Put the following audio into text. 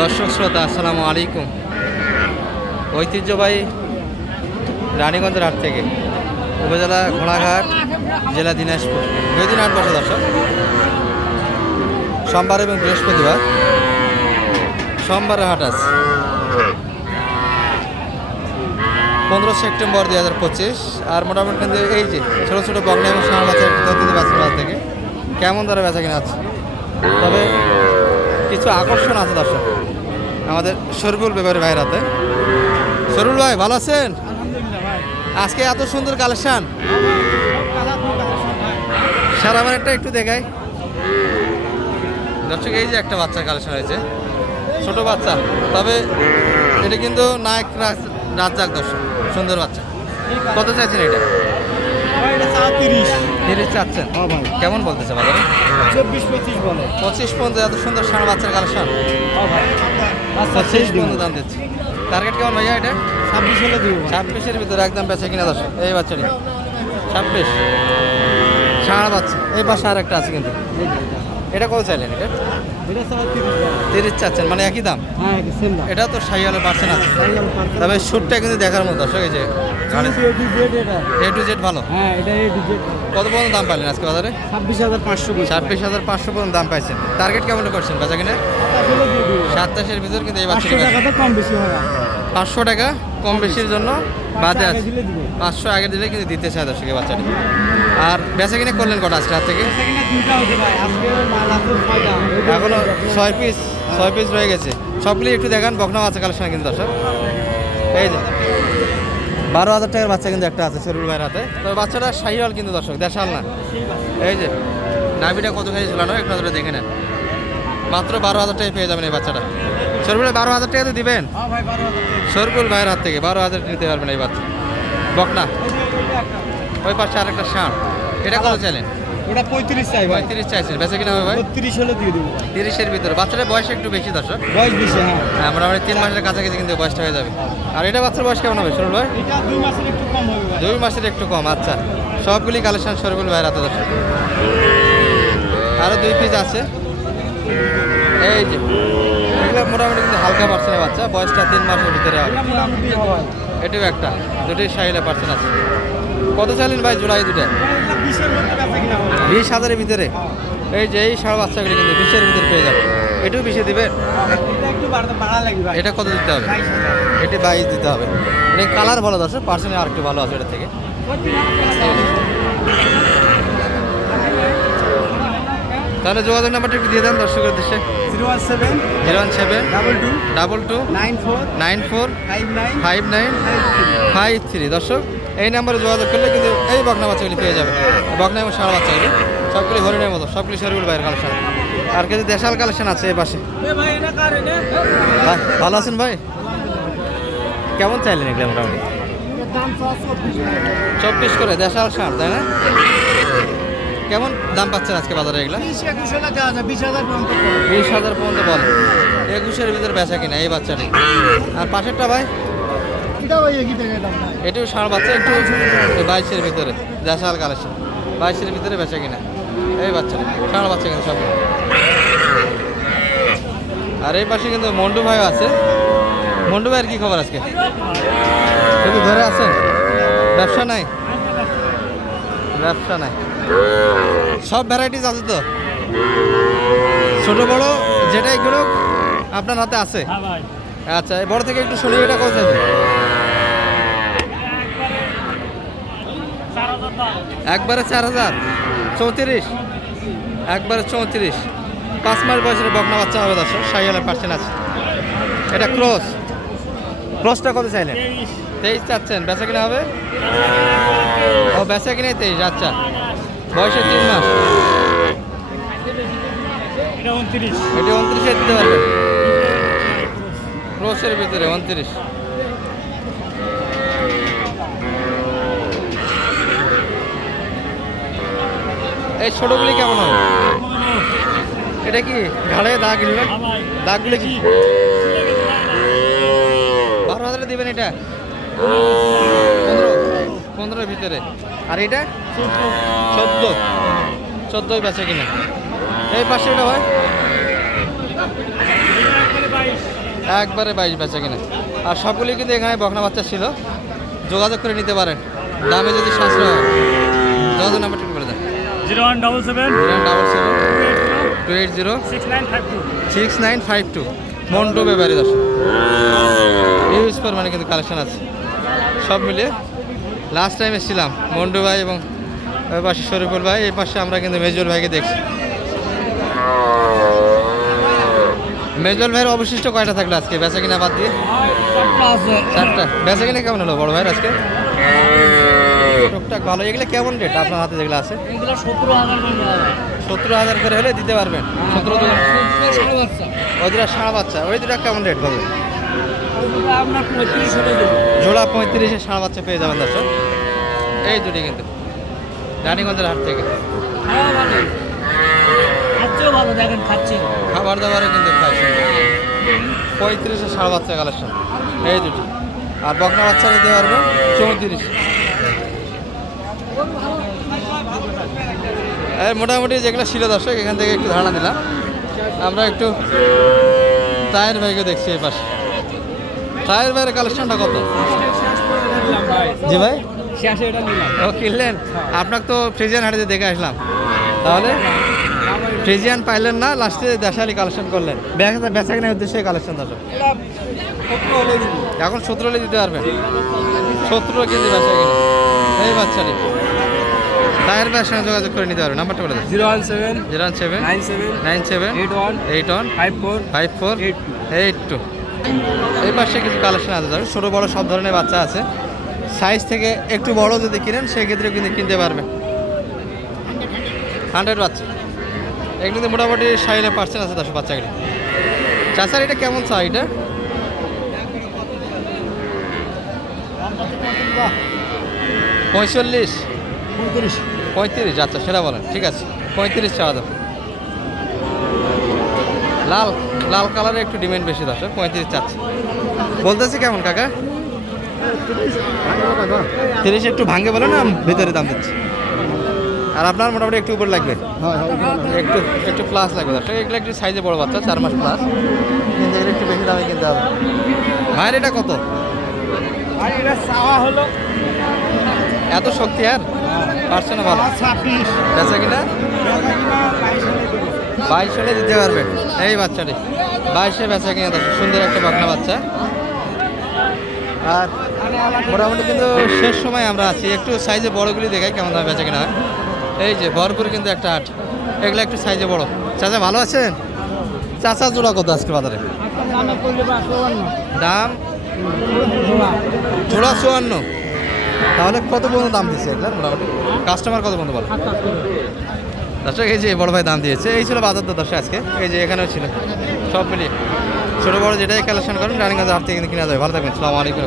দর্শক শ্রোতা, আসসালামু আলাইকুম। ঐতিহ্যবাহী রানীগঞ্জের হাট থেকে উপজেলা ঘোড়াঘাট, জেলা দিনাজপুর। দুই দিন হাট বসে দর্শক। সোমবার এবং বৃহস্পতিবার সোমবারে হাট আছে। পনেরো সেপ্টেম্বর দুই হাজার পঁচিশ, আর মোটামুটি কিন্তু এই যে ছোটো ছোটো বগনা এবং সামনে বাচ্চা থেকে কেমন দরে বেচা কিনা আছে তবে কিছু আকর্ষণ আছে দর্শক। আমাদের শরীফুল ব্যাপারী ভাইয়ের হাতে। শরীফুল ভাই ভালো আছেন? আজকে এত সুন্দর কালেকশন। সারা আমার একটা একটু দেখাই। দর্শক এই যে একটা বাচ্চার কালেকশন হয়েছে। ছোট বাচ্চা তবে এটা কিন্তু নায়ক রাজ- রাজ্জাক দর্শক সুন্দর বাচ্চা। কত চাইছেন এটা? তিরিশ। চাচ্ছেন। হ্যাঁ কেমন বলতেছে বাজারে? চব্বিশ পঁচিশ বলে। পঁচিশ পর্যন্ত এত সুন্দর সারা বাচ্চার কালেকশন। ভাই পঁচিশ পর্যন্ত দাম দিচ্ছে। টার্গেট কেমন ভাইয়া এটা? ছাব্বিশ হলে দিব ছাব্বিশের ভিতরে একদম বেচে কিনা দর্শক। এই বাচ্চাটি। ছাব্বিশ। ষাঁড় বাচ্চা। এই পাশে আর একটা আছে কিন্তু। এটা কত চাইলেন এটা? তিরিশ চাচ্ছেন মানে একই দাম? হ্যাঁ এটা তো সাইয়ালের পার্সেন্ট আছে। তবে শ্যুটটা কিন্তু দেখার মতো দর্শক এই যে এ টু জেড ভালো। হ্যাঁ এটা কত পর্যন্ত দাম পাইলেন আজকে বাজারে? ছাব্বিশ হাজার পাঁচশো ছাব্বিশ হাজার পাঁচশো পর্যন্ত দাম পাইছেন। টার্গেট কেমন করছেন বেচা কিনে? সাতাশের ভিতর কিন্তু এই বাচ্চাটি টাকা তো কম বেশি হবে পাঁচশো টাকা কম বেশির জন্য বাদে আছে। পাঁচশো আগে দিলে কিন্তু দিতে চায় দর্শক এই বাচ্চাটি। আর বেচা কিনে করলেন কটা আজকে থেকে? হতে আছে ছয়টা। এখনও ছয় পিস ছয় পিস রয়ে গেছে। সবগুলি একটু দেখান বকনা বাচ্চা কালেকশন কিন্তু দর্শক। এই যে বারো হাজার টাকার বাচ্চা কিন্তু একটা আছে শরীর ভাইয়ের হাতে। তবে বাচ্চাটা শাহিওয়াল কিন্তু দর্শক দেশাল না। এই যে নাভিটা কতখানি ঝুলানো একটু নজরে দেখে নেন। মাত্র বারো হাজার টাকায় পেয়ে যাবেন এই বাচ্চাটা। শরীর বারো হাজার টাকা তো দিবেন? হ্যাঁ। সরকুল ভাইয়ের হাত থেকে বারো হাজার নিতে পারবেন এই বাচ্চা। বকনা। এটা একটা। ওই পাশে আরেকটা ষাঁড়। এটা কত চাইলেন? ওটা পঁয়ত্রিশ চাই পঁয়ত্রিশ চাইছেন। বেঁচে কিনা হবে ভাই? বত্রিশ হলে দিয়ে দেবো। তিরিশের ভিতরে। বাচ্চাটার বয়স একটু বেশি দর্শক। বয়স বেশি হ্যাঁ। হ্যাঁ মোটামুটি তিন মাসের কাছাকাছি কিন্তু বয়সটা হয়ে যাবে। আর এটা বাচ্চার বয়স কেমন হবে সরুল ভাই? এটা দুই মাসের একটু কম হবে দুই মাসের একটু কম আচ্ছা। সবগুলি কালেকশন সরবুল ভাইয়ের হাতে দর্শক। আরও দুই পিস আছে। এই যে মোটামুটি কিন্তু হালকা পার্সেন্টের বাচ্চা, বয়সটা তিন মাসের ভিতরে হবে। এটিও একটা, দুটোই সাইলে পার্সেন্ট আছে। কত চাইলেন ভাই জুলাই দুটা? বিশ হাজারের ভিতরে। এই যে, এই সাড়ে বাচ্চাগুলি কিন্তু বিশের ভিতরে পেয়ে যাবে। এটিও বিশে দিবেন এটা কত দিতে হবে? এটি বাইশ দিতে হবে। এটা কালার ভালো দর্শক পার্সেন্ট আর একটু ভালো আছে এটা থেকে। তাহলে যোগাযোগ নাম্বারটা একটু দিয়ে দেন দর্শকের উদ্দেশ্যে। Zero one seven zero one seven double two double two nine four nine four five nine five nine five three. Five three দর্শক এই নাম্বারে যোগাযোগ করলে কিন্তু এই বকনা বাচ্চাগুলি পেয়ে যাবে। বকনা এবং সারা বাচ্চাগুলি। সবগুলি হরিণের মতো সবগুলি শরীর বাইরের কালেকশন। আর কিছু দেশাল কালেকশন আছে এই পাশে? ভাই এটা কার এটা? ভাই ভালো আছেন ভাই? কেমন চাইলেন এগুলো মোটামুটি? চব্বিশ করে দেশাল সার তাই না? কেমন দাম পাচ্ছেন আজকে বাজারে এগুলো? বিশ হাজার পর্যন্ত বল। একুশের ভিতরে বেচা কিনা এই বাচ্চাটি? আর পাশেরটা ভাই? ভাই এটিও ষাঁড় বাচ্চা একটু বাইশের ভিতরে দেশাল কালেকশন। বাইশের ভিতরে বেচা কিনা। এই বাচ্চাটা ষাঁড় বাচ্চা কিন্তু সব। আর এই পাশে কিন্তু মন্টু ভাইও আছে। মন্টু ভাইয়ের কি খবর আজকে? কিন্তু ধরে আছেন? ব্যবসা নাই? ব্যবসা নাই। সব ভ্যারাইটিস আছে তো? ছোট বড় যেটাই করুক আপনার হাতে আছে। হ্যাঁ আচ্ছা এই বড় থেকে একটু শুনি এটা চার একবারে চার হাজার। চৌত্রিশ। একবারে চৌত্রিশ। পাঁচ মাস বয়সের বকনা বাচ্চা হবে দর্শক সাইয়ালের পার্সেন্ট আছে। এটা ক্রস ক্রসটা কত চাইলেন? তেইশ। তেইশ চাচ্ছেন। বেচা কিনা হবে? ও বেচা কিনে তেইশ আচ্ছা। বয়সে তিন মাস। এটা উনত্রিশ। এটি উনত্রিশে দিতে পারবেন ক্রসের ভিতরে উনত্রিশ। এই ছোটগুলি কেমন হবে? এটা কি ঘাড়ে দাগ দাগগুলো কি? বারো হাজারে দিবেন এটা? পনেরো। পনেরোর ভিতরে। আর এটা? চোদ্দ। চোদ্দোই বেচে কিনা। এই পাশে এটা হয় একবারে বাইশ বেচা কিনে। আর সবগুলি কিন্তু এখানে বকনা বাচ্চা ছিল। যোগাযোগ করে নিতে পারেন। দামে যদি সাশ্রয় হয়। যোগাযোগ নাম্বারটা বলে দেন। Zero one double seven. Double seven. Two eight zero. Six nine five two. Six nine five two. Montu Bepari দর্শক। ইউজ মানে কিন্তু কালেকশন আছে। সব মিলিয়ে লাস্ট টাইম এসেছিলাম মন্টু ভাই এবং ওই পাশে শরীফুল ভাই এই পাশে আমরা কিন্তু মেজর ভাইকে দেখছি। মেজর ভাইয়ের অবশিষ্ট কয়টা থাকল আজকে? বেচা কিনা বাদ দিয়ে? চারটা। বেচা কিনা কেমন হলো বড় ভাইয়ের আজকে? টুকটাক ভালো। এগুলো কেমন রেট আপনার হাতে যেগুলো আছে? সতেরো হাজার করে হলে দিতে পারবেন। সতেরো ওই দুটা সাড়া বাচ্চা ওই দুটা কেমন রেট হবে জোড়া পঁয়ত্রিশে সাড়া বাচ্চা পেয়ে যাবেন দর্শক। এই দুটি কিন্তু। রানীগঞ্জের হাট থেকে। ভালো। খাচ্ছেও ভালো দেখেন খাচ্ছে খাবার দাবারও কিন্তু খায় পঁয়ত্রিশে সাড়ে বাচ্চা কালেকশন এই দুটি। আর বকনা বাচ্চা নিতে পারবে চৌত্রিশ। এই মোটামুটি যেগুলো ছিল দর্শক এখান থেকে একটু ধারণা দিলাম আমরা একটু টায়ার ভাইকে দেখছি এই পাশে টায়ার ভাইয়ের কালেকশনটা কত? জি ভাই? শেষে এটা নিলাম। ও কিনলেন? আপনাকে তো ফ্রিজিয়ান হাটে দেখে আসলাম। তাহলে ফ্রিজিয়ান পাইলেন না লাস্টে দেশালি কালেকশন করলেন। বেচা কেনার উদ্দেশ্যে কালেকশন দর্শক এখন সতেরো হলে দিতে পারবেন। সতেরো কেজি বেচা কিনে। এই বাচ্চাটি। টায়ার ভাইয়ের সঙ্গে যোগাযোগ করে নিতে পারবেন। নাম্বারটা বলে দেন। Zero one seven zero seven nine seven nine seven eight one eight one five four five four eight two. Eight two. এই পাশে কিছু কালেকশন আছে। ছোটো বড়ো সব ধরনের বাচ্চা আছে। সাইজ থেকে একটু বড় যদি কিনেন সেক্ষেত্রে কিন্তু কিনতে পারবেন হান্ড্রেড বাচ্চা। এগুলোতে মোটামুটি ষাট পার্সেন্ট আছে দশ বাচ্চাগুলি। চাচার এটা কেমন চা এটা? পঁয়তাল্লিশ। পঁয়ত্রিশ। পঁয়ত্রিশ আচ্ছা সেটা বলেন ঠিক আছে। পঁয়ত্রিশ চাওয়া দাও। লাল লাল কালারের একটু ডিমান্ড বেশি দশ পঁয়ত্রিশ চাচ্ছে। বলতেছি কেমন কাকা? তিরিশ একটু ভাঙে বলে না, ভিতরে দাম দিচ্ছি। আর আপনার মোটামুটি একটু উপর লাগবে। একটু একটু প্লাস লাগবে। এগুলো একটু সাইজে বড় বাচ্চা, চার মাস প্লাস কিন্তু এগুলো একটু বেশি দামে কিনতে হবে। ভাইয়ের এটা কত? হলো এত শক্তি আর? পারছে না ভালো? বেচা কিনা? বাইশ হলে দিতে পারবে। এই বাচ্চাটি। বাইশে বেচা কিনা সুন্দর একটা বাগনা বাচ্চা। আর মোটামুটি কিন্তু শেষ সময় আমরা আছি। একটু সাইজে বড়গুলি দেখাই কেমন দামে বেচা কিনা এই যে ভরপুর কিন্তু একটা আট। এগুলো একটু সাইজে বড়। চাচা ভালো আছেন? চাচা জোড়া কত আজকে বাজারে? দামে? জোড়া চুয়ান্ন। তাহলে কত পর্যন্ত দাম দিচ্ছে এগুলো মোটামুটি? কাস্টমার কত পর্যন্ত বলে? দর্শক, এই যে বড় ভাই দাম দিয়েছে। এই ছিল বাজার দর দর্শক আজকে। এই যে এখানেও ছিল। সব মিলিয়ে। ছোটো বড় যেটাই কালেকশন করেন রানিগঞ্জ হাট থেকে কিনা যায় ভালো থাকবেন সালামালাইকুম